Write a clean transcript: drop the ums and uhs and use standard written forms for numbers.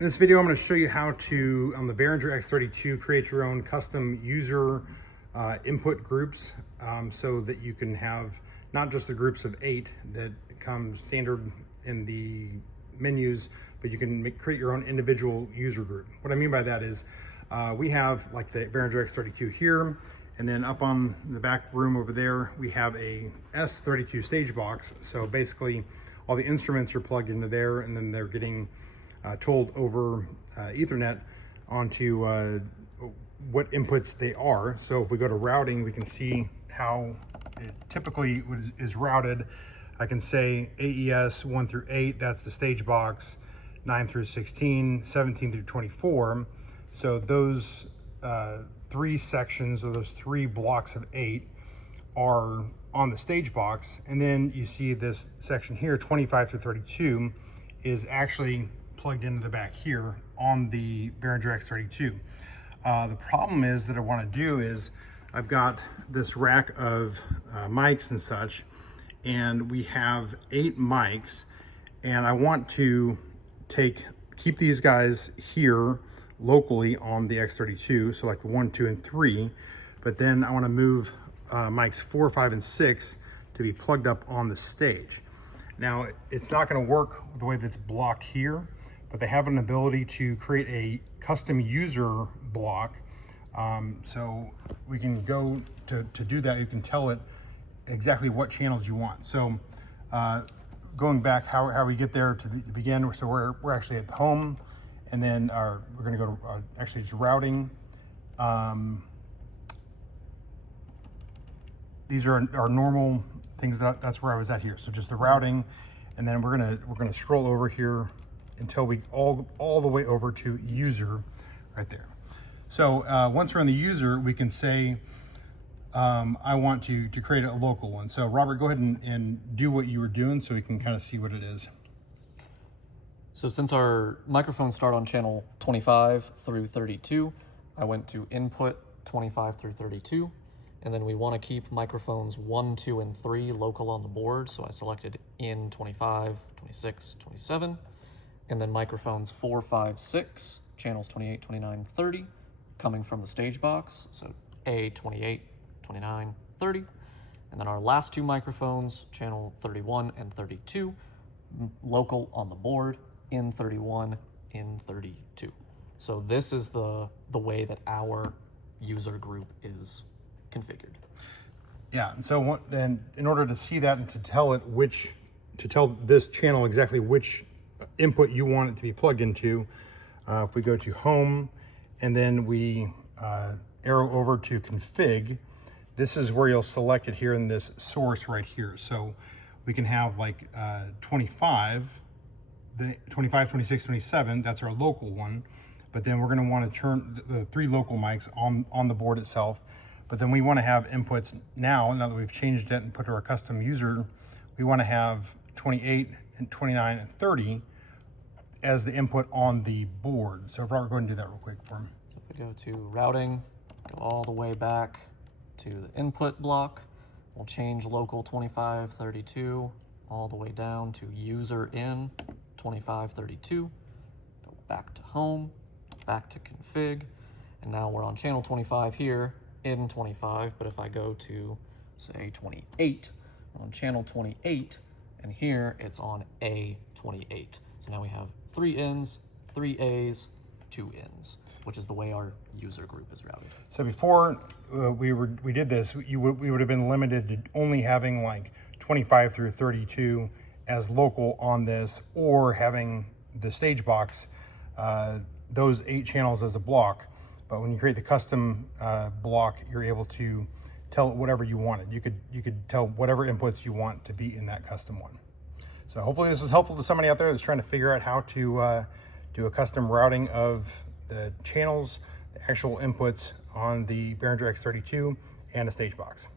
In this video, I'm going to show you how to, on the Behringer X32, create your own custom user input groups so that you can have not just the groups of 8 that come standard in the menus, but you can create your own individual user group. What I mean by that is we have like the Behringer X32 here, and then up on the back room over there, we have a S32 stage box. So basically all the instruments are plugged into there, and then they're getting told over Ethernet onto what inputs they are. So if we go to routing, we can see how it typically is routed. I can say AES 1 through 8, that's the stage box, 9 through 16, 17 through 24. So those 3 sections, or those 3 blocks of 8 are on the stage box. And then you see this section here, 25 through 32, is actually plugged into the back here on the Behringer X32. The problem is that I want to do is I've got this rack of mics and such, and we have 8 mics, and I want to keep these guys here locally on the X32, so like 1, 2, and 3, but then I want to move mics 4, 5, and 6 to be plugged up on the stage. Now, it's not going to work the way that's blocked here, but they have an ability to create a custom user block. So we can go to do that. You can tell it exactly what channels you want. So going back, how we get there to begin. So we're actually at the home, and then we're going to go to actually it's routing. These are our normal things. That's where I was at here. So just the routing, and then we're gonna scroll over here until we all the way over to user right there. So once we're on the user, we can say I want to create a local one. So Robert, go ahead and do what you were doing so we can kind of see what it is. So since our microphones start on channel 25 through 32, I went to input 25 through 32, and then we want to keep microphones 1, 2, and 3 local on the board. So I selected in 25, 26, 27, and then microphones 4, 5, 6, channels 28, 29, 30, coming from the stage box. So A, 28, 29, 30. And then our last 2 microphones, channel 31 and 32, local on the board, in 31, in 32. So this is the way that our user group is configured. Yeah, and so in order to see that and to tell this channel exactly which input you want it to be plugged into, if we go to home and then we arrow over to config, this is where you'll select it here in this source right here. So we can have like 25, 26, 27, that's our local one, but then we're going to want to turn the 3 local mics on the board itself. But then we want to have inputs now that we've changed it and put our custom user, we want to have 28 and 29 and 30 as the input on the board. So Robert, go ahead and do that real quick for him. So if we go to routing, go all the way back to the input block, we'll change local 25, 32, all the way down to user in 25, 32, go back to home, back to config, and now we're on channel 25 here, in 25, but if I go to, say, 28, on channel 28, and here it's on A28. So now we have 3 ins, 3 A's, 2 ins, which is the way our user group is routed. So before we did this, we would have been limited to only having like 25 through 32 as local on this, or having the stage box, those 8 channels as a block. But when you create the custom block, you're able to tell it whatever you wanted. You could tell whatever inputs you want to be in that custom one. So hopefully this is helpful to somebody out there that's trying to figure out how to do a custom routing of the channels, the actual inputs on the Behringer X32 and a stage box.